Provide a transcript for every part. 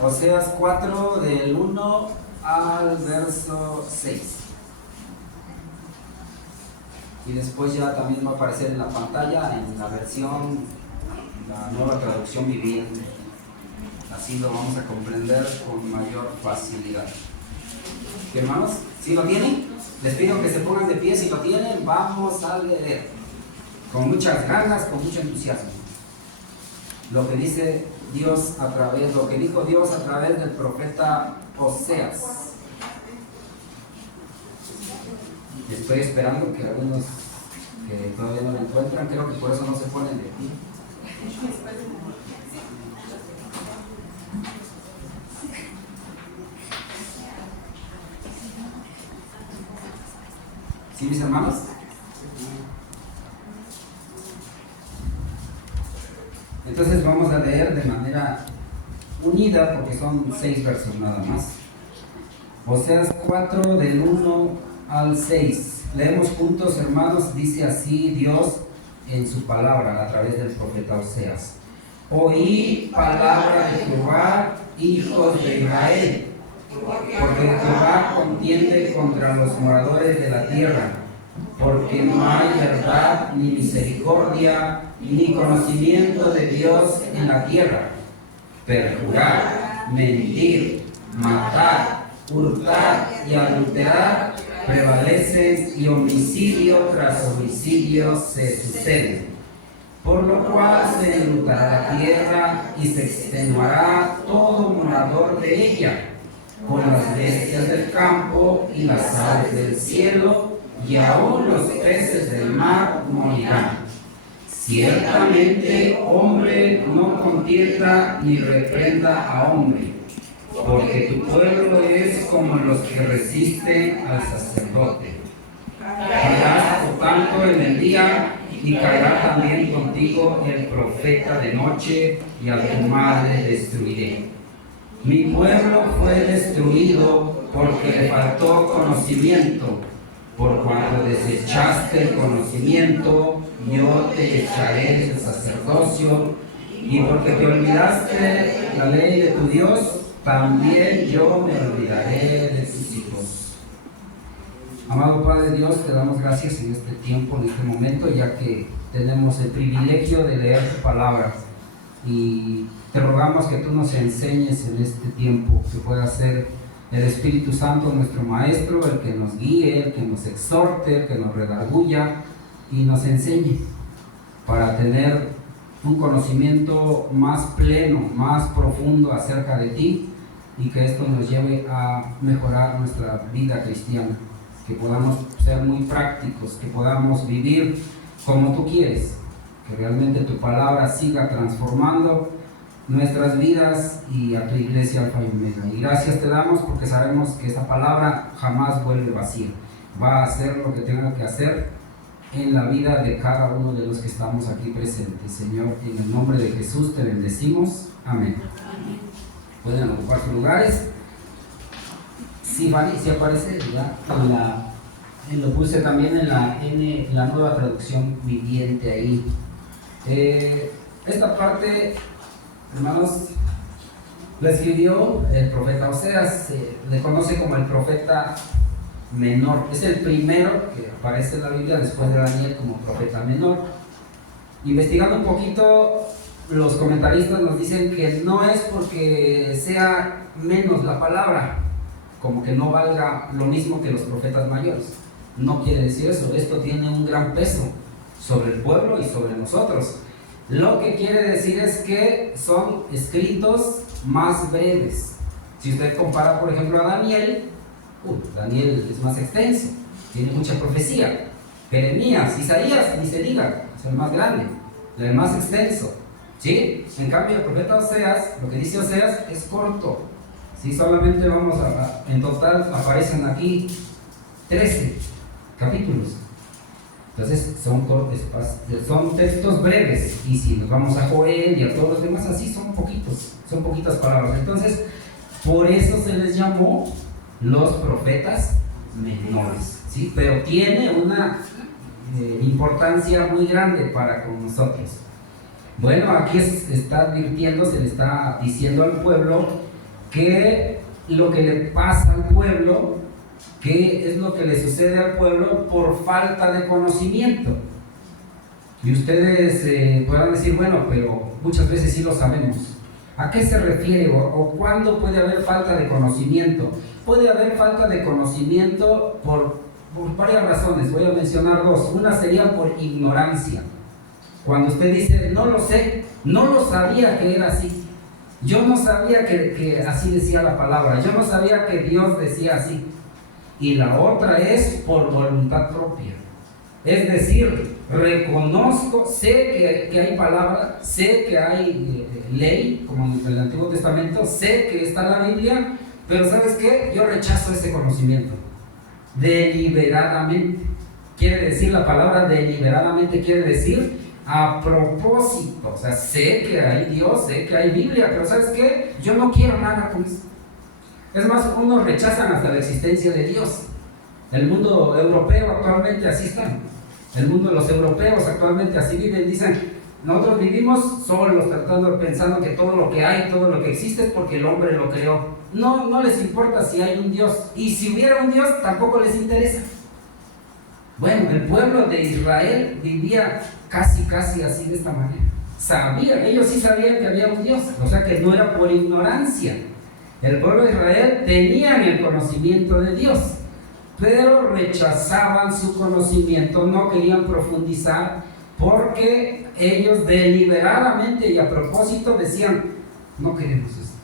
Oseas 4 del 1 al verso 6. Y después ya también va a aparecer en la pantalla en la versión, la nueva traducción viviente. Así lo vamos a comprender con mayor facilidad. Hermanos, ¿sí lo tienen? Les pido que se pongan de pie. Si lo tienen, vamos a leer con muchas ganas, con mucho entusiasmo lo que dice Dios a través, lo que dijo Dios a través del profeta Oseas. Estoy esperando que algunos que todavía no lo encuentran, creo que por eso no se ponen de pie. ¿Sí, mis hermanos? Entonces vamos a leer de manera unida porque son 6 versos nada más. Oseas 4 del 1 al 6. Leemos juntos, hermanos. Dice así Dios en su palabra a través del profeta Oseas: Oí palabra de Jehová, hijos de Israel, porque Jehová contiende contra los moradores de la tierra, porque no hay verdad ni misericordia ni conocimiento de Dios en la tierra. Perjurar, mentir, matar, hurtar y adulterar prevalecen, y homicidio tras homicidio se suceden. Por lo cual se enlutará la tierra y se extenuará todo morador de ella, con las bestias del campo y las aves del cielo, y aún los peces del mar morirán. Ciertamente hombre no contienda ni reprenda a hombre, porque tu pueblo es como los que resisten al sacerdote. Caerás por tanto en el día, y caerá también contigo el profeta de noche, y a tu madre destruiré. Mi pueblo fue destruido porque le faltó conocimiento. Por cuanto desechaste el conocimiento, yo te echaré del sacerdocio, y porque te olvidaste la ley de tu Dios, también yo me olvidaré de tus hijos. Amado Padre Dios, te damos gracias en este tiempo, en este momento, ya que tenemos el privilegio de leer tu palabra, y te rogamos que tú nos enseñes en este tiempo, que pueda ser el Espíritu Santo nuestro Maestro, el que nos guíe, el que nos exhorte, el que nos redarguya y nos enseñe para tener un conocimiento más pleno, más profundo acerca de ti, y que esto nos lleve a mejorar nuestra vida cristiana, que podamos ser muy prácticos, que podamos vivir como tú quieres, que realmente tu palabra siga transformando nuestras vidas y a tu iglesia Alfa y Omega. Y gracias te damos porque sabemos que esta palabra jamás vuelve vacía, va a hacer lo que tenga que hacer en la vida de cada uno de los que estamos aquí presentes. Señor, en el nombre de Jesús te bendecimos. Amén. Amén. Pueden ocupar sus lugares. Si aparece ya lo puse también en la nueva traducción viviente ahí. Esta parte, hermanos, la escribió el profeta Oseas. Le conoce como el profeta menor. Es el primero que aparece en la Biblia después de Daniel como profeta menor. Investigando un poquito, los comentaristas nos dicen que no es porque sea menos la palabra, como que no valga lo mismo que los profetas mayores. No quiere decir eso. Esto tiene un gran peso sobre el pueblo y sobre nosotros. Lo que quiere decir es que son escritos más breves. Si usted compara, por ejemplo, a Daniel, Daniel es más extenso, tiene mucha profecía. Jeremías, Isaías, ni se diga, es el más grande, el más extenso, ¿sí? En cambio, el profeta Oseas, lo que dice Oseas es corto, ¿sí? Solamente en total aparecen aquí 13 capítulos. Entonces son textos breves, y si nos vamos a Joel y a todos los demás, así son poquitas palabras. Entonces, por eso se les llamó los profetas menores, ¿sí? Pero tiene una importancia muy grande para con nosotros. Bueno, aquí está advirtiendo, se le está diciendo al pueblo qué lo que le pasa al pueblo, qué es lo que le sucede al pueblo por falta de conocimiento. Y ustedes podrán decir, bueno, pero muchas veces sí lo sabemos. ¿A qué se refiere o cuándo puede haber falta de conocimiento? Puede haber falta de conocimiento por varias razones. Voy a mencionar dos. Una sería por ignorancia. Cuando usted dice, no lo sé, no lo sabía que era así. Yo no sabía que así decía la palabra. Yo no sabía que Dios decía así. Y la otra es por voluntad propia. Es decir, reconozco, sé que hay palabra, sé que hay ley, como en el Antiguo Testamento, sé que está la Biblia, pero ¿sabes qué? Yo rechazo ese conocimiento. Deliberadamente. Quiere decir, la palabra deliberadamente quiere decir a propósito. O sea, sé que hay Dios, sé que hay Biblia, pero ¿sabes qué? Yo no quiero nada con eso. Es más, unos rechazan hasta la existencia de Dios. El mundo europeo actualmente así está. El mundo de los europeos actualmente así viven. Dicen, nosotros vivimos solos, pensando que todo lo que hay, todo lo que existe es porque el hombre lo creó. No les importa si hay un Dios. Y si hubiera un Dios, tampoco les interesa. Bueno, el pueblo de Israel vivía casi así, de esta manera. Ellos sí sabían que había un Dios. O sea que no era por ignorancia. El pueblo de Israel tenían el conocimiento de Dios, pero rechazaban su conocimiento, no querían profundizar, porque ellos deliberadamente y a propósito decían, no queremos esto.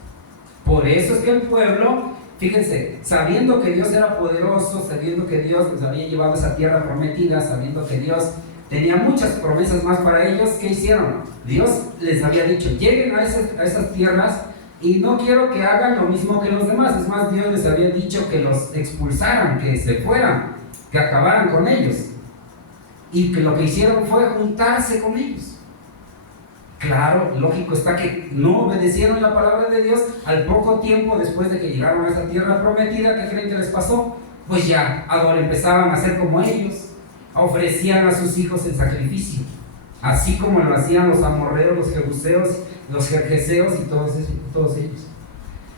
Por eso es que el pueblo, fíjense, sabiendo que Dios era poderoso, sabiendo que Dios les había llevado a esa tierra prometida, sabiendo que Dios tenía muchas promesas más para ellos, ¿qué hicieron? Dios les había dicho, lleguen a esas tierras, y no quiero que hagan lo mismo que los demás. Es más, Dios les había dicho que los expulsaran, que se fueran, que acabaran con ellos. Y que lo que hicieron fue juntarse con ellos. Claro, lógico está que no obedecieron la palabra de Dios. Al poco tiempo, después de que llegaron a esa tierra prometida, ¿qué creen que les pasó? Pues ya, empezaban a hacer como ellos. Ofrecían a sus hijos en sacrificio. Así como lo hacían los amorreos, los jebuseos, los jerjeseos y todos ellos.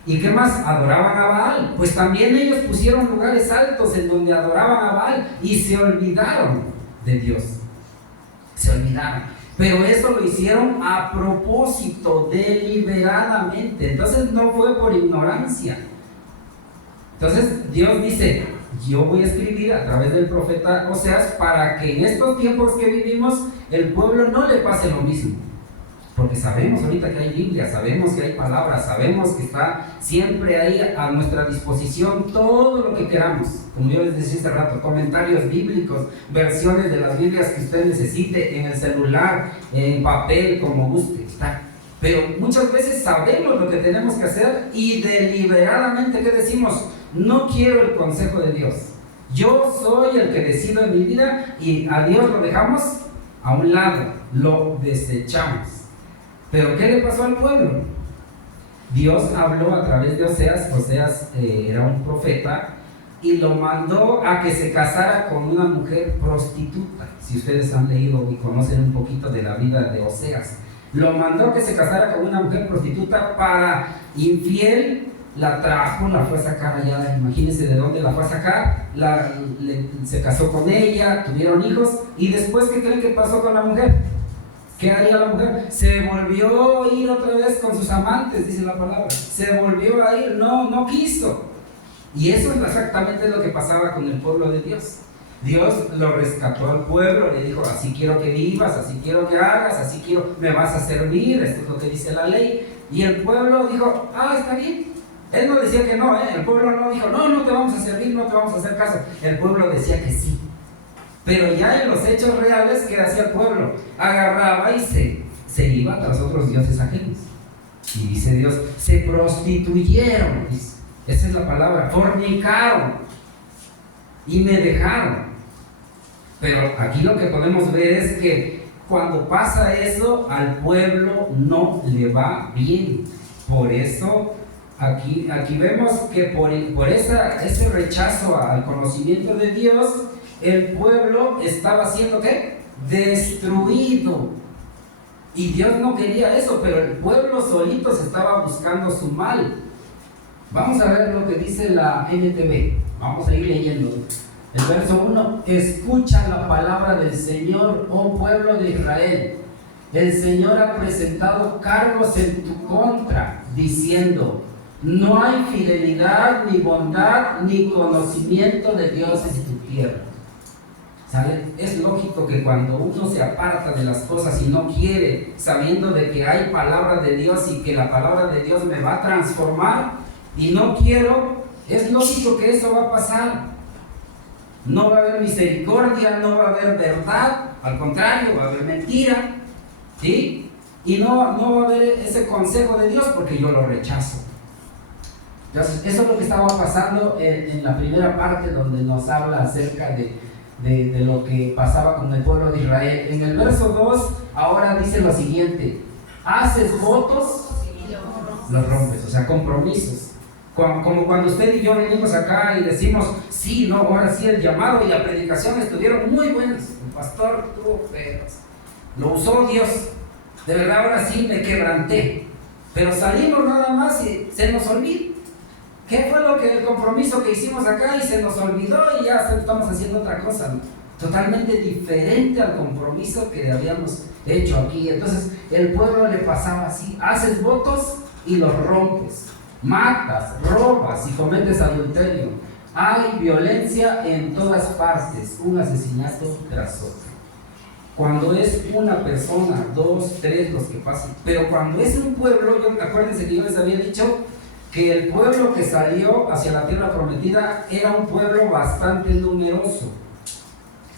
¿Y qué más? Adoraban a Baal. Pues también ellos pusieron lugares altos en donde adoraban a Baal y se olvidaron de Dios. Se olvidaron. Pero eso lo hicieron a propósito, deliberadamente. Entonces no fue por ignorancia. Entonces Dios dice, yo voy a escribir a través del profeta Oseas para que en estos tiempos que vivimos el pueblo no le pase lo mismo. Porque sabemos ahorita que hay Biblia, sabemos que hay palabras, sabemos que está siempre ahí a nuestra disposición todo lo que queramos. Como yo les decía hace rato, comentarios bíblicos, versiones de las Biblias que usted necesite en el celular, en papel, como guste, está. Pero muchas veces sabemos lo que tenemos que hacer y deliberadamente, ¿qué decimos? No quiero el consejo de Dios. Yo soy el que decido en mi vida y a Dios lo dejamos a un lado, lo desechamos. Pero ¿qué le pasó al pueblo? Dios habló a través de Oseas. Oseas era un profeta y lo mandó a que se casara con una mujer prostituta. Si ustedes han leído y conocen un poquito de la vida de Oseas, lo mandó a que se casara con una mujer prostituta para infiel. La trajo, la fue a sacar allá, imagínense de dónde la fue a sacar, se casó con ella, tuvieron hijos, y después, ¿qué creen que pasó con la mujer? ¿Qué haría la mujer? Se volvió a ir otra vez con sus amantes, dice la palabra. Se volvió a ir, no quiso. Y eso es exactamente lo que pasaba con el pueblo de Dios. Dios lo rescató al pueblo, le dijo, así quiero que vivas, así quiero que hagas, así quiero, me vas a servir, esto es lo que dice la ley. Y el pueblo dijo, está bien. Él no decía que no, el pueblo no dijo, no te vamos a servir, no te vamos a hacer caso. El pueblo decía que sí. Pero ya en los hechos reales, ¿qué hacía el pueblo? Agarraba y se iba tras otros dioses ajenos. Y dice Dios, se prostituyeron, dice. Esa es la palabra, fornicaron y me dejaron. Pero aquí lo que podemos ver es que cuando pasa eso, al pueblo no le va bien. Por eso aquí vemos que por ese rechazo al conocimiento de Dios, el pueblo estaba siendo ¿qué? Destruido. Y Dios no quería eso, pero el pueblo solito se estaba buscando su mal. Vamos a ver lo que dice la NTV. Vamos a ir leyendo. El verso 1: escucha la palabra del Señor, oh pueblo de Israel. El Señor ha presentado cargos en tu contra, diciendo: no hay fidelidad, ni bondad, ni conocimiento de Dios en tu tierra. ¿Sabe? Es lógico que cuando uno se aparta de las cosas y no quiere, sabiendo de que hay palabra de Dios y que la palabra de Dios me va a transformar, y no quiero, es lógico que eso va a pasar. No va a haber misericordia, no va a haber verdad, al contrario, va a haber mentira, ¿sí? Y no va a haber ese consejo de Dios porque yo lo rechazo. Entonces, eso es lo que estaba pasando en la primera parte, donde nos habla acerca de lo que pasaba con el pueblo de Israel. En el verso 2 ahora dice lo siguiente: haces votos, los rompes, o sea, compromisos. Como cuando usted y yo venimos acá y decimos: sí, no, ahora sí, el llamado y la predicación estuvieron muy buenas, el pastor tuvo pedos, lo usó Dios, de verdad ahora sí me quebranté, pero salimos nada más y se nos olvida. ¿Qué fue el compromiso que hicimos acá? Y se nos olvidó y ya estamos haciendo otra cosa, ¿no? Totalmente diferente al compromiso que habíamos hecho aquí. Entonces el pueblo le pasaba así: haces votos y los rompes, matas, robas y cometes adulterio. Hay violencia en todas partes, un asesinato tras otro. Cuando es una persona, 2, 3 los que pasan, pero cuando es un pueblo, acuérdense que yo les había dicho que el pueblo que salió hacia la tierra prometida era un pueblo bastante numeroso.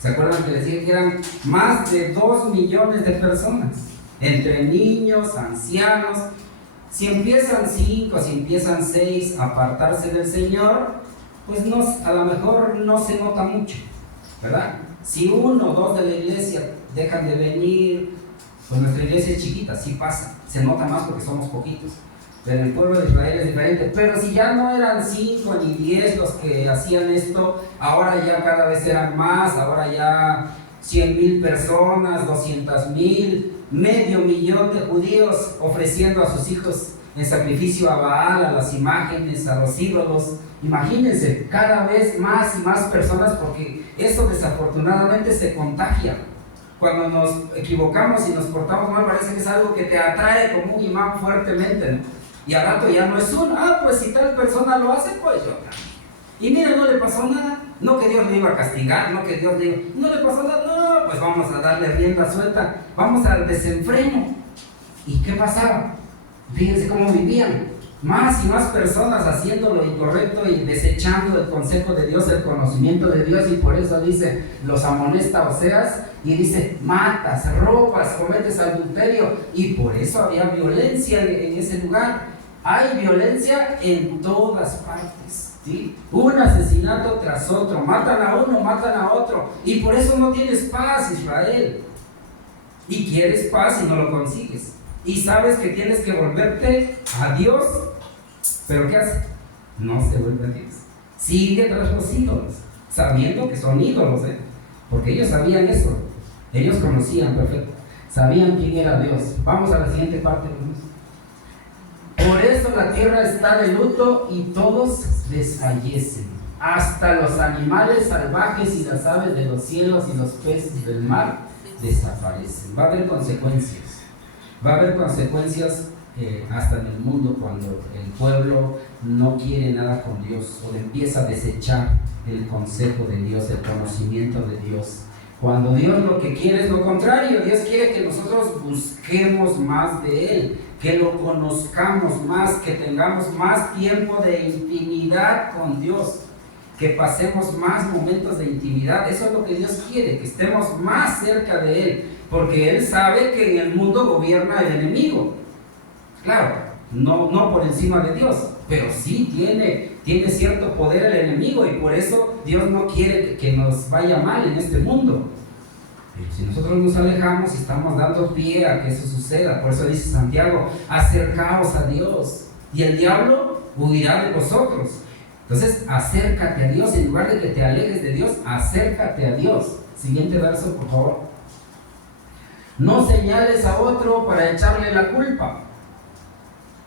¿Se acuerdan que les dije que eran más de 2 millones de personas? Entre niños, ancianos. Si empiezan 5, si empiezan 6 a apartarse del Señor, pues a lo mejor no se nota mucho, ¿verdad? Si 1 o 2 de la iglesia dejan de venir, pues nuestra iglesia es chiquita, sí pasa, se nota más porque somos poquitos. Pero el pueblo de Israel es diferente. Pero si ya no eran 5 ni 10 los que hacían esto, ahora ya cada vez eran más, ahora ya 100,000 personas, 200,000, 500,000 de judíos ofreciendo a sus hijos en sacrificio a Baal, a las imágenes, a los ídolos. Imagínense, cada vez más y más personas, porque eso desafortunadamente se contagia. Cuando nos equivocamos y nos portamos mal, parece que es algo que te atrae como un imán fuertemente, ¿no? Y al rato ya no es uno. Pues si tal persona lo hace, pues yo también. Y mira, no le pasó nada. No que Dios le iba a castigar, no que Dios le iba, no le pasó nada. No, pues vamos a darle rienda suelta, vamos al desenfreno. ¿Y qué pasaba? Fíjense cómo vivían. Más y más personas haciendo lo incorrecto y desechando el consejo de Dios, el conocimiento de Dios. Y por eso dice: los amonesta Oseas, y dice: matas, robas, cometes adulterio. Y por eso había violencia en ese lugar. Hay violencia en todas partes, ¿sí? Un asesinato tras otro, matan a uno, matan a otro. Y por eso no tienes paz, Israel. Y quieres paz y no lo consigues. Y sabes que tienes que volverte a Dios. ¿Pero qué hace? No se vuelve a Dios. Sigue tras los ídolos, sabiendo que son ídolos, porque ellos sabían eso. Ellos conocían perfecto, sabían quién era Dios. Vamos a la siguiente parte, hermanos. Por eso la tierra está de luto y todos desfallecen. Hasta los animales salvajes y las aves de los cielos y los peces del mar desaparecen. Va a haber consecuencias. Va a haber consecuencias hasta en el mundo, cuando el pueblo no quiere nada con Dios o empieza a desechar el consejo de Dios, el conocimiento de Dios. Cuando Dios lo que quiere es lo contrario. Dios quiere que nosotros busquemos más de Él, que lo conozcamos más, que tengamos más tiempo de intimidad con Dios, que pasemos más momentos de intimidad. Eso es lo que Dios quiere, que estemos más cerca de Él, porque Él sabe que en el mundo gobierna el enemigo. Claro, no por encima de Dios, pero sí tiene cierto poder el enemigo, y por eso Dios no quiere que nos vaya mal en este mundo. Pero si nosotros nos alejamos, estamos dando pie a que eso suceda. Por eso dice Santiago: acercaos a Dios y el diablo huirá de vosotros. Entonces, acércate a Dios. En lugar de que te alejes de Dios, acércate a Dios. Siguiente verso, por favor. No señales a otro para echarle la culpa.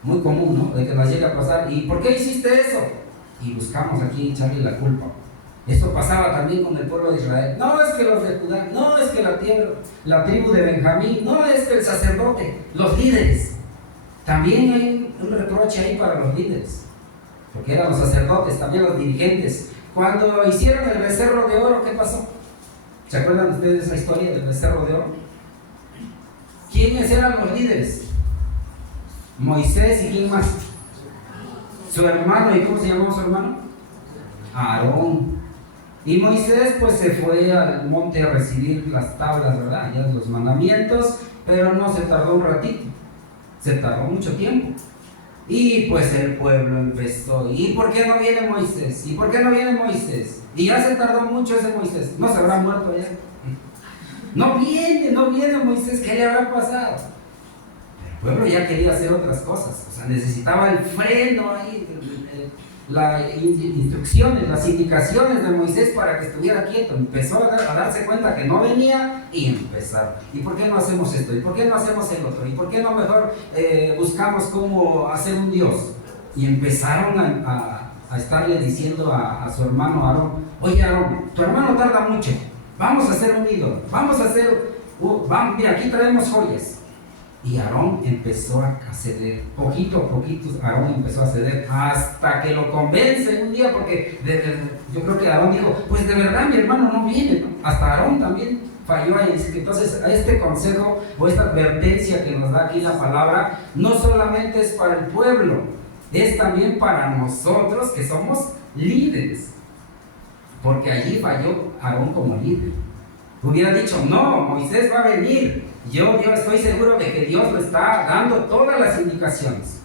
muy común, ¿no? De que nos llegue a pasar. ¿Y por qué hiciste eso? Y buscamos aquí echarle la culpa. Esto pasaba también con el pueblo de Israel. No es que los de Judá, no es que la tribu de Benjamín, no es que el sacerdote, los líderes. También hay un reproche ahí para los líderes, porque eran los sacerdotes, también los dirigentes. Cuando hicieron el becerro de oro, ¿qué pasó? ¿Se acuerdan ustedes de esa historia del becerro de oro? ¿Quiénes eran los líderes? Moisés y ¿quién más? Su hermano. ¿Y cómo se llamaba su hermano? Aarón. Y Moisés pues se fue al monte a recibir las tablas, ¿verdad? Ya los mandamientos, pero no se tardó un ratito, se tardó mucho tiempo. Y pues el pueblo empezó, ¿y por qué no viene Moisés? ¿Y por qué no viene Moisés? Y ya se tardó mucho ese Moisés, ¿no se habrá muerto ya? No viene Moisés, ¿qué le habrá pasado? El pueblo ya quería hacer otras cosas, o sea, necesitaba el freno ahí, las instrucciones, las indicaciones de Moisés para que estuviera quieto. Empezó a darse cuenta que no venía y empezaron. ¿Y por qué no hacemos esto? ¿Y por qué no hacemos el otro? ¿Y por qué no mejor buscamos cómo hacer un Dios? Y empezaron a estarle diciendo a su hermano Aarón: oye Aarón, tu hermano tarda mucho, vamos a hacer un ídolo, vamos a hacer, mira, aquí traemos joyas. Y Aarón empezó a ceder, poquito a poquito Aarón empezó a ceder, hasta que lo convence un día, porque yo creo que Aarón dijo: pues de verdad mi hermano no viene, ¿no? Hasta Aarón también falló ahí. Entonces este consejo o esta advertencia que nos da aquí la palabra, no solamente es para el pueblo, es también para nosotros que somos líderes, porque allí falló Aarón como líder. Hubiera dicho: no, Moisés va a venir, yo estoy seguro de que Dios le está dando todas las indicaciones.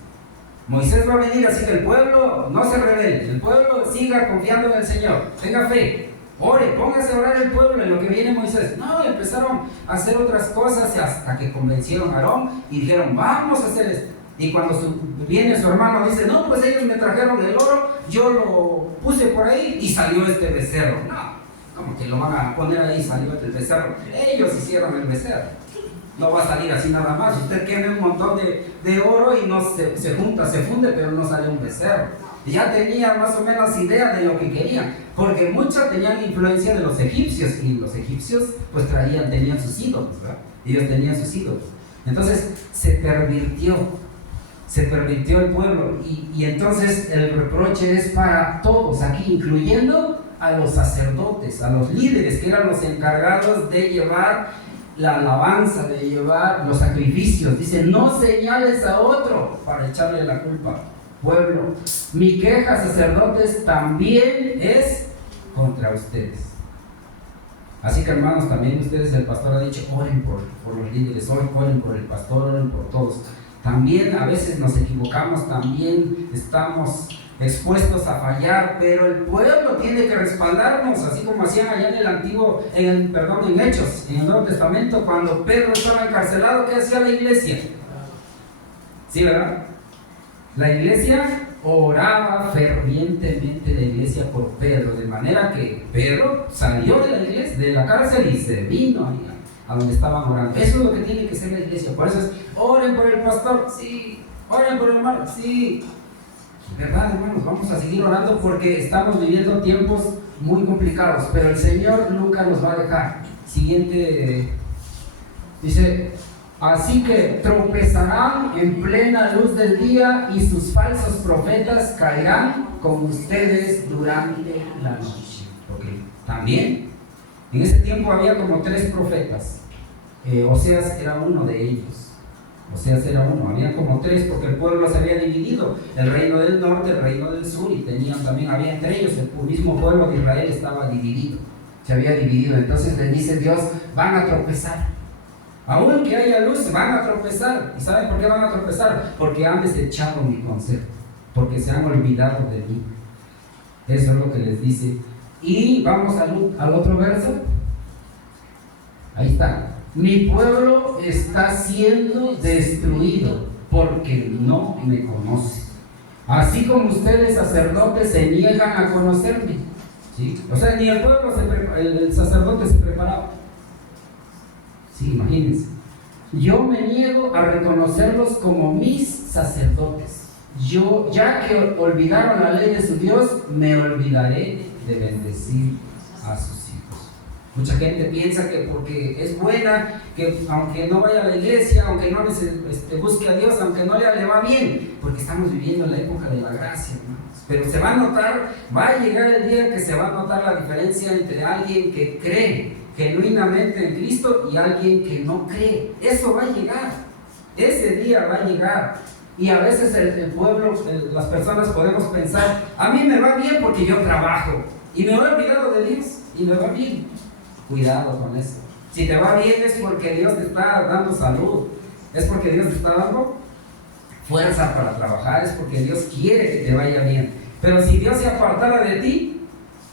Moisés va a venir, así que el pueblo no se rebelde, el pueblo siga confiando en el Señor, tenga fe, ore, póngase a orar el pueblo en lo que viene Moisés. No, empezaron a hacer otras cosas hasta que convencieron a Aarón y dijeron: vamos a hacer esto. Y cuando viene su hermano, dice: no, pues ellos me trajeron el oro, yo lo puse por ahí y salió este becerro. No, como que lo van a poner ahí, salió el becerro. Ellos hicieron el becerro. No va a salir así nada más. Usted tiene un montón de oro y no se junta, se funde, pero no sale un becerro. Ya tenía más o menos idea de lo que querían, porque muchos tenían influencia de los egipcios, y los egipcios pues tenían sus ídolos, ¿verdad? Ellos tenían sus ídolos. Entonces se pervirtió el pueblo, y entonces el reproche es para todos aquí, incluyendo a los sacerdotes, a los líderes, que eran los encargados de llevar la alabanza, de llevar los sacrificios. Dice: no señales a otro para echarle la culpa. Pueblo, mi queja, sacerdotes, también es contra ustedes. Así que hermanos, también ustedes, el pastor ha dicho: oren por los líderes, oren por el pastor, oren por todos. También a veces nos equivocamos, también estamos expuestos a fallar, pero el pueblo tiene que respaldarnos, así como hacían allá en Hechos, en el Nuevo Testamento, cuando Pedro estaba encarcelado. ¿Qué hacía la iglesia? ¿Sí, verdad? La iglesia oraba fervientemente, la iglesia, por Pedro, de manera que Pedro salió de la iglesia, de la cárcel, y se vino a donde estaban orando. Eso es lo que tiene que ser la iglesia. Por eso es: oren por el pastor, sí; oren por el hermano, sí. ¿Verdad, hermanos? Vamos a seguir orando, porque estamos viviendo tiempos muy complicados, pero el Señor nunca nos va a dejar. Siguiente, dice: así que tropezarán en plena luz del día, y sus falsos profetas caerán con ustedes durante la noche. Porque también en ese tiempo había como 3 profetas. Oseas era uno de ellos. Había como 3, porque el pueblo se había dividido: el reino del norte, el reino del sur, y había entre ellos, el mismo pueblo de Israel estaba dividido, se había dividido. Entonces les dice Dios: van a tropezar, aunque haya luz, van a tropezar. ¿Y saben por qué van a tropezar? Porque han desechado mi consejo, porque se han olvidado de mí. Eso es lo que les dice. Y vamos al otro verso. Ahí está: mi pueblo está siendo destruido porque no me conoce, así como ustedes, sacerdotes, se niegan a conocerme. ¿Sí? O sea, ni el pueblo, el sacerdote se preparaba. Sí, imagínense. Yo me niego a reconocerlos como mis sacerdotes. Yo, ya que olvidaron la ley de su Dios, me olvidaré de bendecir a sus hijos. Mucha gente piensa que porque es buena, que aunque no vaya a la iglesia, aunque no busque a Dios, aunque no le va bien, porque estamos viviendo en la época de la gracia, hermanos. Pero se va a notar, va a llegar el día que se va a notar la diferencia entre alguien que cree genuinamente en Cristo y alguien que no cree. Eso va a llegar, ese día va a llegar. Y a veces el pueblo, las personas podemos pensar, a mí me va bien porque yo trabajo y me he olvidado de Dios y me va bien. Cuidado con eso. Si te va bien es porque Dios te está dando salud, es porque Dios te está dando fuerza para trabajar, es porque Dios quiere que te vaya bien. Pero si Dios se apartara de ti,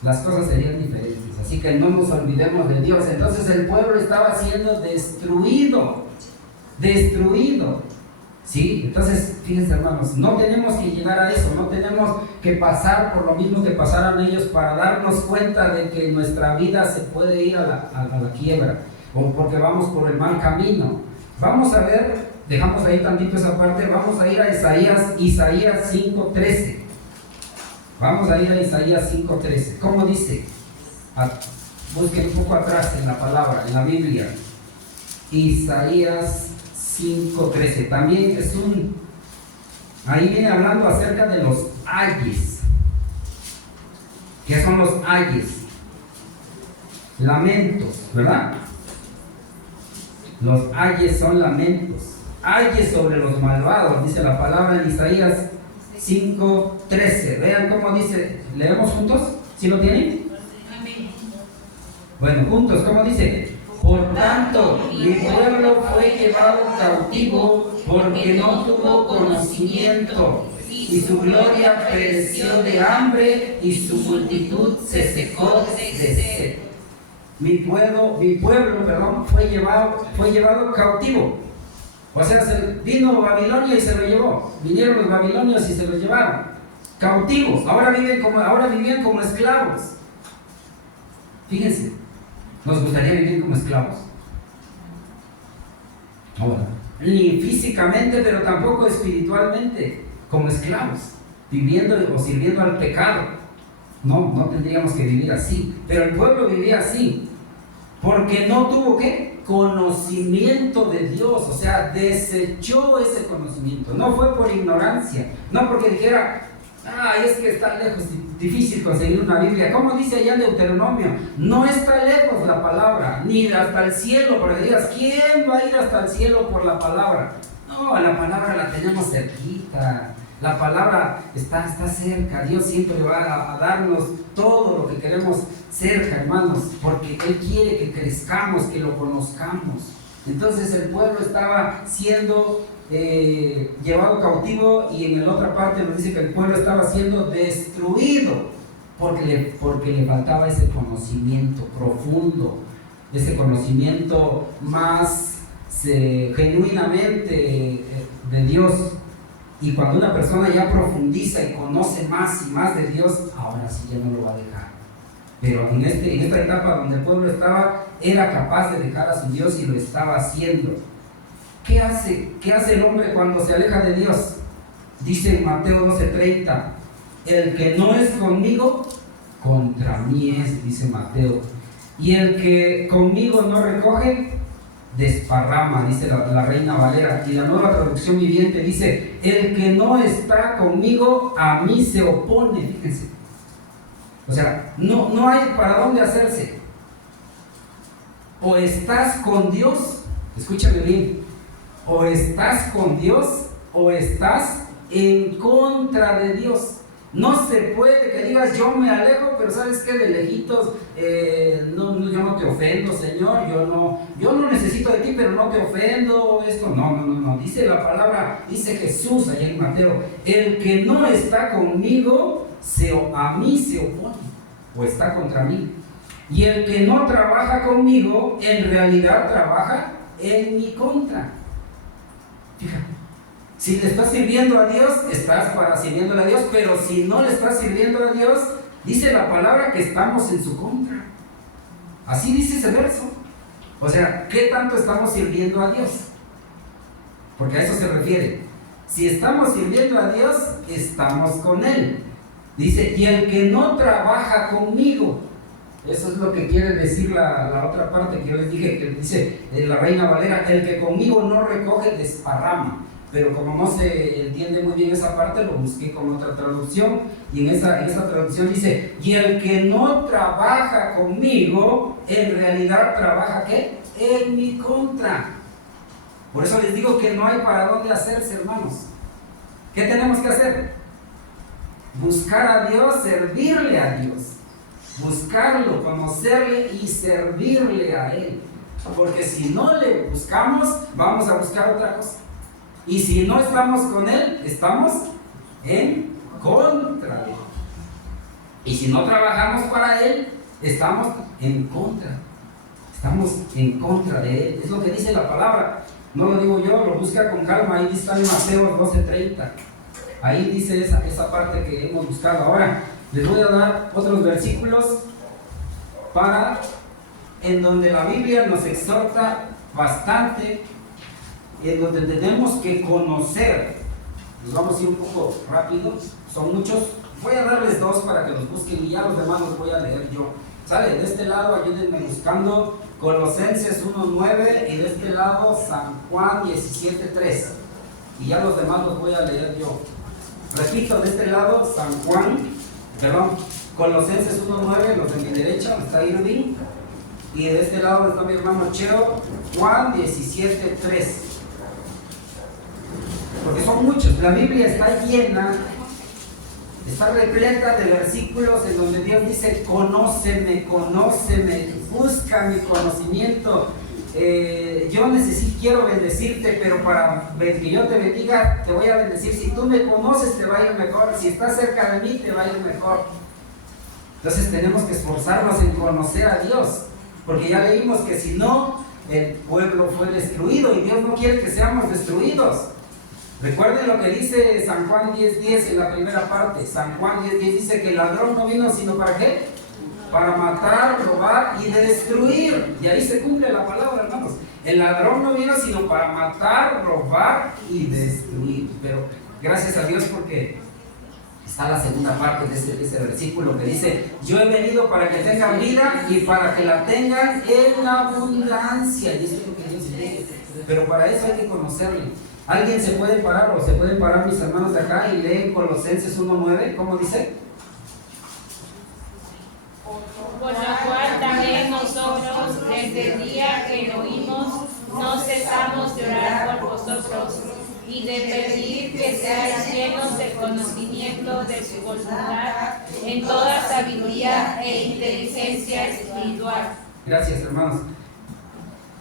las cosas serían diferentes. Así que no nos olvidemos de Dios. Entonces el pueblo estaba siendo destruido. ¿Sí? Entonces, fíjense, hermanos, no tenemos que llegar a eso, no tenemos que pasar por lo mismo que pasaron ellos para darnos cuenta de que nuestra vida se puede ir a la quiebra, o porque vamos por el mal camino. Vamos a ver, dejamos ahí tantito esa parte, vamos a ir a Isaías 5:13. Vamos a ir a Isaías 5:13. ¿Cómo dice? Busquen un poco atrás en la palabra, en la Biblia. Isaías 5:13. También es ahí viene hablando acerca de los ayes. ¿Qué son los ayes? Lamentos, ¿verdad? Los ayes son lamentos. Ayes sobre los malvados, dice la palabra en Isaías 5:13. Vean cómo dice. ¿Leemos juntos? ¿Sí lo tienen? Bueno, juntos, ¿cómo dice? Por tanto, mi pueblo fue llevado cautivo porque no tuvo conocimiento, y su gloria pereció de hambre, y su multitud se secó de sed. Mi pueblo, fue llevado cautivo. O sea, vino Babilonia y se lo llevó. Vinieron los babilonios y se lo llevaron. Cautivos. Ahora vivían como esclavos. Fíjense. ¿Nos gustaría vivir como esclavos? Ahora, ni físicamente, pero tampoco espiritualmente, como esclavos, viviendo o sirviendo al pecado. No tendríamos que vivir así. Pero el pueblo vivía así, porque no tuvo ¿qué? Conocimiento de Dios, o sea, desechó ese conocimiento. No fue por ignorancia, no porque dijera, es que está lejos, difícil conseguir una Biblia. ¿Cómo dice allá en Deuteronomio? No está lejos la palabra, ni hasta el cielo, porque digas, ¿quién va a ir hasta el cielo por la palabra? No, la palabra la tenemos cerquita. La palabra está cerca. Dios siempre va a darnos todo lo que queremos cerca, hermanos, porque Él quiere que crezcamos, que lo conozcamos. Entonces el pueblo estaba siendo llevado cautivo, y en la otra parte nos dice que el pueblo estaba siendo destruido porque le faltaba ese conocimiento profundo, ese conocimiento más genuinamente de Dios. Y cuando una persona ya profundiza y conoce más y más de Dios, ahora sí ya no lo va a dejar. Pero en esta etapa donde el pueblo era capaz de dejar a su Dios y lo estaba haciendo. ¿Qué hace el hombre cuando se aleja de Dios? Dice en Mateo 12:30, el que no es conmigo, contra mí es, dice Mateo. Y el que conmigo no recoge, desparrama, dice la Reina Valera. Y la Nueva Traducción Viviente dice, el que no está conmigo, a mí se opone. Fíjense. O sea, no hay para dónde hacerse. O estás con Dios, escúchame bien, o estás con Dios o estás en contra de Dios. No se puede que digas, yo me alejo, pero ¿sabes qué? De lejitos, yo no te ofendo, Señor, yo no necesito de ti, pero no te ofendo, esto, no. Dice la palabra, dice Jesús allá en Mateo, el que no está conmigo, a mí se opone, o está contra mí. Y el que no trabaja conmigo, en realidad trabaja en mi contra. Fíjate. Si le estás sirviendo a Dios, estás sirviéndole a Dios, pero si no le estás sirviendo a Dios, dice la palabra que estamos en su contra. Así dice ese verso. O sea, ¿qué tanto estamos sirviendo a Dios? Porque a eso se refiere. Si estamos sirviendo a Dios, estamos con Él. Dice, y el que no trabaja conmigo, eso es lo que quiere decir la otra parte que yo les dije, que dice la Reina Valera, el que conmigo no recoge, desparrama. Pero como no se entiende muy bien esa parte, lo busqué con otra traducción, y en esa traducción dice, y el que no trabaja conmigo, en realidad trabaja, ¿qué? En mi contra. Por eso les digo que no hay para dónde hacerse, hermanos. ¿Qué tenemos que hacer? Buscar a Dios, servirle a Dios. Buscarlo, conocerle y servirle a Él. Porque si no le buscamos, vamos a buscar otra cosa. Y si no estamos con Él, estamos en contra de Él. Y si no trabajamos para Él, estamos en contra. Estamos en contra de Él. Es lo que dice la palabra. No lo digo yo, lo busca con calma. Ahí está en Mateo 12:30. Ahí dice esa parte que hemos buscado. Ahora, les voy a dar otros versículos en donde la Biblia nos exhorta bastante y en donde tenemos que conocer. Nos vamos a ir un poco rápido, son muchos. Voy a darles dos para que los busquen y ya los demás los voy a leer yo. Sale, de este lado ayúdenme buscando Colosenses 1:9 y de este lado San Juan 17:3. Y ya los demás los voy a leer yo. Repito, de este lado Colosenses 1:9, los de mi derecha, está Irving. Y de este lado está mi hermano Cheo, Juan 17:3. Porque son muchos. La Biblia está llena, está repleta de versículos en donde Dios dice, conóceme, busca mi conocimiento. Yo quiero bendecirte, pero para que yo te bendiga, te voy a bendecir. Si tú me conoces, te va a ir mejor. Si estás cerca de mí, te va a ir mejor. Entonces tenemos que esforzarnos en conocer a Dios, porque ya leímos que si no, el pueblo fue destruido y Dios no quiere que seamos destruidos. Recuerden lo que dice San Juan 10:10 en la primera parte. San Juan 10:10 dice que el ladrón no vino sino ¿para qué? Para matar, robar y destruir. Y ahí se cumple la palabra, hermanos. El ladrón no vino sino para matar, robar y destruir. Pero gracias a Dios porque está la segunda parte de ese versículo que dice, yo he venido para que tengan vida y para que la tengan en abundancia. Y eso es lo que Dios dice. Pero para eso hay que conocerle. ¿Alguien se puede parar o se pueden parar mis hermanos de acá y leen Colosenses 1:9? ¿Cómo dice? Por lo cual también nosotros, desde el día que lo oímos, no cesamos de orar por vosotros y de pedir que seáis llenos del conocimiento de su voluntad en toda sabiduría e inteligencia espiritual. Gracias, hermanos.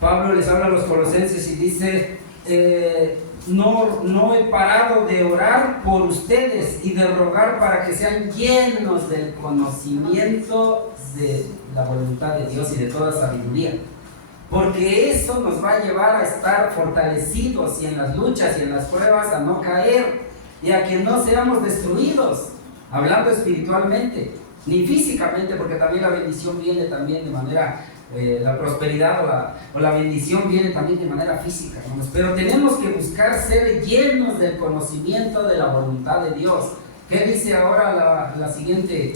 Pablo les habla a los colosenses y dice, no he parado de orar por ustedes y de rogar para que sean llenos del conocimiento de la voluntad de Dios y de toda sabiduría. Porque eso nos va a llevar a estar fortalecidos y en las luchas y en las pruebas a no caer y a que no seamos destruidos, hablando espiritualmente, ni físicamente, porque también la bendición viene también de manera, la prosperidad o la bendición viene también de manera física, hermanos. Pero tenemos que buscar ser llenos del conocimiento de la voluntad de Dios. ¿Qué dice ahora la siguiente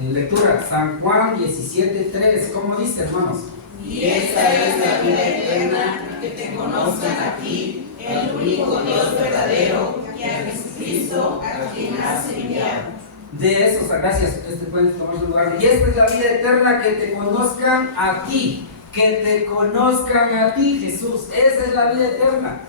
lectura? San Juan 17:3. ¿Cómo dice, hermanos? Y esta es la vida eterna, que te conozcan a ti, el único Dios verdadero, y a Jesucristo, a quien has enviado. De eso, gracias, pueden tomar su lugar. Y esta es la vida eterna, que te conozcan a ti, Jesús. Esa es la vida eterna.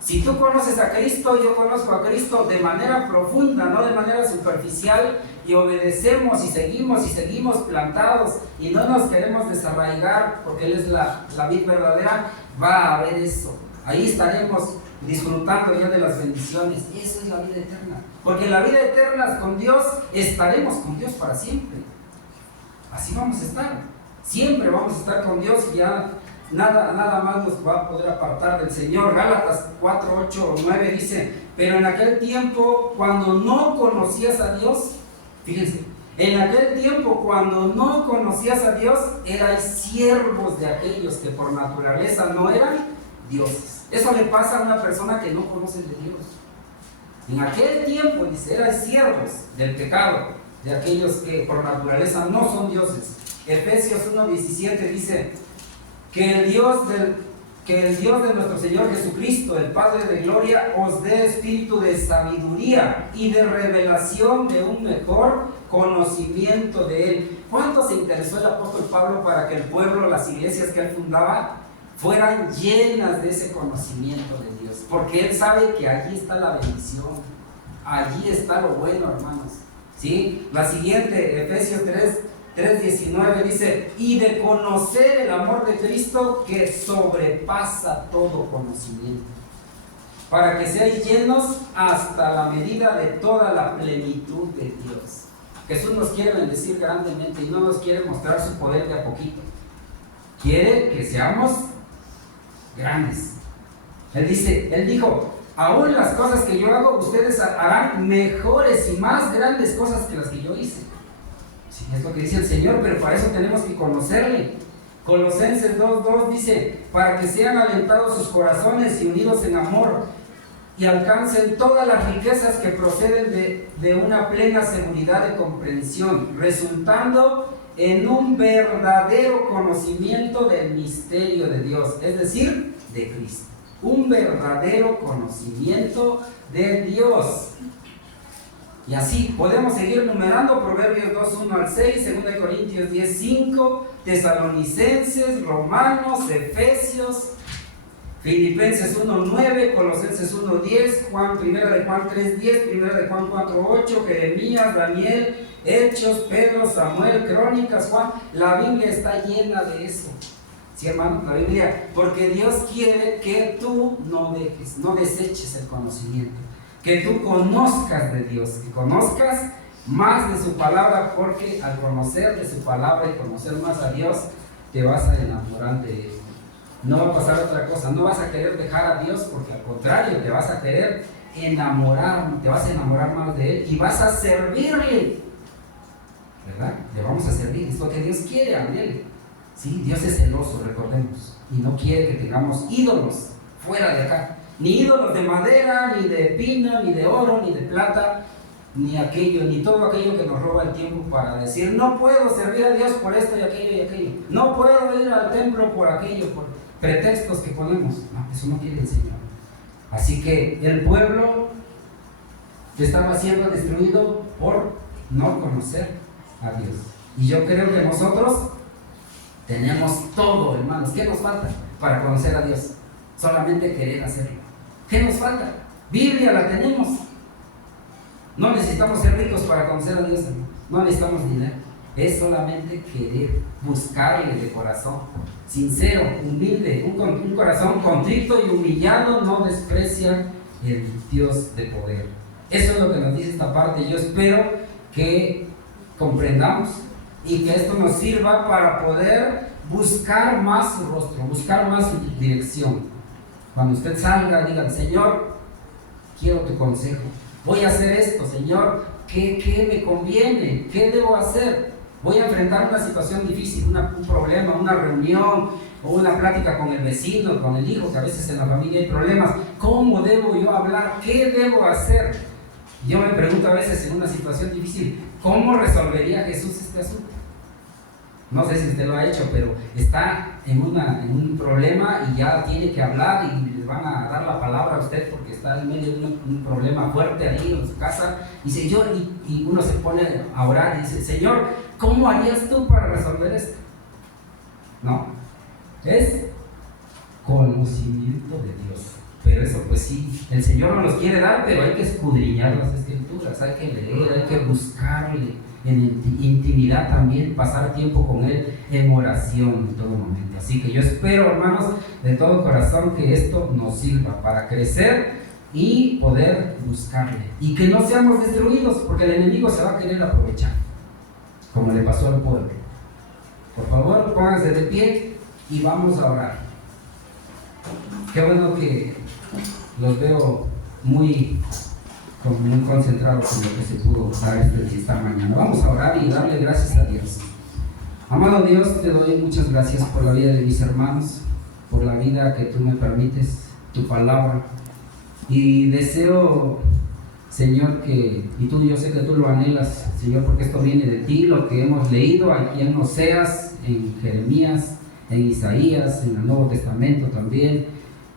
Si tú conoces a Cristo, yo conozco a Cristo de manera profunda, no de manera superficial, y obedecemos y seguimos plantados y no nos queremos desarraigar porque Él es la vid verdadera, va a haber eso. Ahí estaremos disfrutando ya de las bendiciones. Eso es la vida eterna. Porque en la vida eterna con Dios estaremos con Dios para siempre. Así vamos a estar. Siempre vamos a estar con Dios y ya nada más nos va a poder apartar del Señor. Gálatas 4, 8 o 9 dice, pero en aquel tiempo cuando no conocías a Dios, fíjense, en aquel tiempo cuando no conocías a Dios, erais siervos de aquellos que por naturaleza no eran dioses. Eso le pasa a una persona que no conoce de Dios. En aquel tiempo, dice, eran siervos del pecado, de aquellos que por naturaleza no son dioses. Efesios 1:17 dice que el Dios de nuestro Señor Jesucristo, el Padre de gloria, os dé espíritu de sabiduría y de revelación de un mejor conocimiento de Él. ¿Cuánto se interesó el apóstol Pablo para que el pueblo, las iglesias que él fundaba, fueran llenas de ese conocimiento de Dios? Porque él sabe que allí está la bendición, allí está lo bueno, hermanos. ¿Sí? La siguiente, Efesios 3:19 dice, y de conocer el amor de Cristo que sobrepasa todo conocimiento, para que seáis llenos hasta la medida de toda la plenitud de Dios. Jesús nos quiere bendecir grandemente y no nos quiere mostrar su poder de a poquito. Quiere que seamos grandes. Él dijo, aún las cosas que yo hago, ustedes harán mejores y más grandes cosas que las que yo hice. Sí, es lo que dice el Señor, pero para eso tenemos que conocerle. Colosenses 2:2 dice, para que sean alentados sus corazones y unidos en amor, y alcancen todas las riquezas que proceden de una plena seguridad de comprensión, resultando en un verdadero conocimiento del misterio de Dios, es decir, de Cristo. Un verdadero conocimiento de Dios. Y así podemos seguir numerando: Proverbios 2:1-6, 2 Corintios 10:5, Tesalonicenses, Romanos, Efesios, Filipenses 1:9, Colosenses 1:10, 1 de Juan 3:10, 1 de Juan 4:8, Jeremías, Daniel, Hechos, Pedro, Samuel, Crónicas, Juan. La Biblia está llena de eso. Sí, hermano, la Biblia, porque Dios quiere que tú no deseches el conocimiento, que tú conozcas de Dios, que conozcas más de su palabra, porque al conocer de su palabra y conocer más a Dios, te vas a enamorar de Él. No va a pasar otra cosa, no vas a querer dejar a Dios, porque al contrario, te vas a querer enamorar, te vas a enamorar más de Él y vas a servirle, ¿verdad? Le vamos a servir, es lo que Dios quiere, amén. Sí, Dios es celoso, recordemos, y no quiere que tengamos ídolos fuera de acá, ni ídolos de madera, ni de pino, ni de oro, ni de plata, ni todo aquello que nos roba el tiempo para decir, no puedo servir a Dios por esto y aquello, no puedo ir al templo por aquello, por pretextos que ponemos. No, eso no quiere el Señor. Así que el pueblo estaba siendo destruido por no conocer a Dios. Y yo creo que nosotros tenemos todo, hermanos. ¿Qué nos falta para conocer a Dios? Solamente querer hacerlo. ¿Qué nos falta? Biblia la tenemos. No necesitamos ser ricos para conocer a Dios, hermanos. No necesitamos dinero. Es solamente querer buscarle de corazón sincero, humilde. Un corazón contrito y humillado no desprecia el Dios de poder. Eso es lo que nos dice esta parte. Yo espero que comprendamos y que esto nos sirva para poder buscar más su rostro, buscar más su dirección. Cuando usted salga, diga, Señor, quiero tu consejo. Voy a hacer esto, Señor, ¿qué me conviene? ¿Qué debo hacer? Voy a enfrentar una situación difícil, un problema, una reunión o una plática con el vecino, con el hijo, que a veces en la familia hay problemas. ¿Cómo debo yo hablar? ¿Qué debo hacer? Yo me pregunto a veces en una situación difícil, ¿cómo resolvería Jesús este asunto? No sé si usted lo ha hecho, pero está en un problema y ya tiene que hablar y le van a dar la palabra a usted porque está en medio de un problema fuerte ahí en su casa. Y Señor, y uno se pone a orar y dice, Señor, ¿cómo harías tú para resolver esto? No, es conocimiento de Dios. Pero eso, pues sí, el Señor nos los quiere dar, pero hay que escudriñar las Escrituras, hay que leer, hay que buscarle en intimidad también, pasar tiempo con Él en oración en todo momento. Así que yo espero, hermanos, de todo corazón que esto nos sirva para crecer y poder buscarle. Y que no seamos destruidos, porque el enemigo se va a querer aprovechar, como le pasó al pueblo. Por favor, pónganse de pie y vamos a orar. Qué bueno que los veo muy concentrados en lo que se pudo dar esta mañana. Vamos a orar y darle gracias a Dios. Amado Dios, te doy muchas gracias por la vida de mis hermanos, por la vida que tú me permites, tu palabra. Y deseo Señor, y tú, yo sé que tú lo anhelas, Señor, porque esto viene de ti, lo que hemos leído aquí en Oseas, en Jeremías, en Isaías, en el Nuevo Testamento también.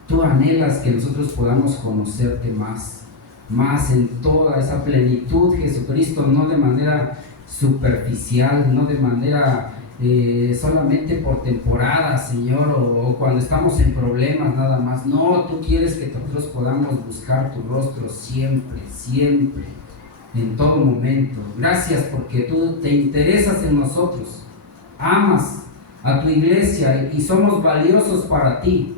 Tú anhelas que nosotros podamos conocerte más en toda esa plenitud, Jesucristo, no de manera superficial, no de manera solamente por temporada, Señor, o cuando estamos en problemas nada más. No, tú quieres que nosotros podamos buscar tu rostro siempre, siempre, en todo momento. Gracias porque tú te interesas en nosotros, amas a tu iglesia y somos valiosos para ti.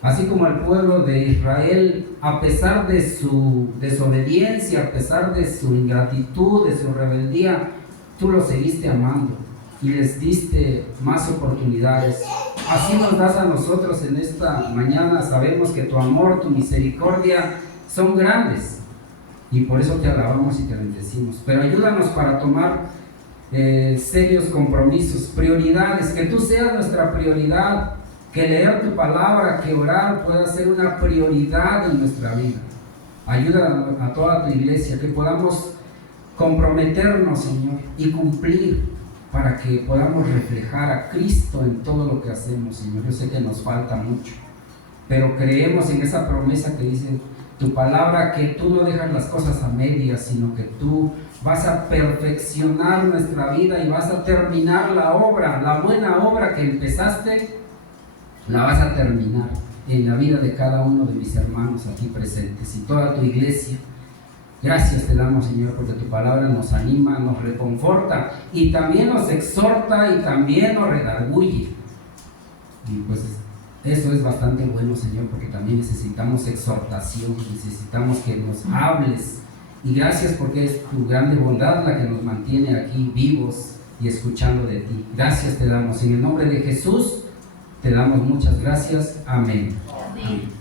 Así como el pueblo de Israel, a pesar de su desobediencia, a pesar de su ingratitud, de su rebeldía, tú los seguiste amando y les diste más oportunidades. Así nos das a nosotros en esta mañana. Sabemos que tu amor, tu misericordia son grandes y por eso te alabamos y te bendecimos. Pero ayúdanos para tomar serios compromisos, prioridades, que tú seas nuestra prioridad, que leer tu palabra, que orar pueda ser una prioridad en nuestra vida. Ayuda a toda tu iglesia, que podamos comprometernos, Señor, y cumplir para que podamos reflejar a Cristo en todo lo que hacemos, Señor. Yo sé que nos falta mucho, pero creemos en esa promesa que dice tu palabra, que tú no dejas las cosas a medias, sino que tú vas a perfeccionar nuestra vida y vas a terminar la obra, la buena obra que empezaste, la vas a terminar en la vida de cada uno de mis hermanos aquí presentes y toda tu iglesia. Gracias te damos, Señor, porque tu palabra nos anima, nos reconforta y también nos exhorta y también nos redarguye. Y pues eso es bastante bueno, Señor, porque también necesitamos exhortación, necesitamos que nos hables. Y gracias porque es tu grande bondad la que nos mantiene aquí vivos y escuchando de ti. Gracias te damos. En el nombre de Jesús te damos muchas gracias. Amén. Amén.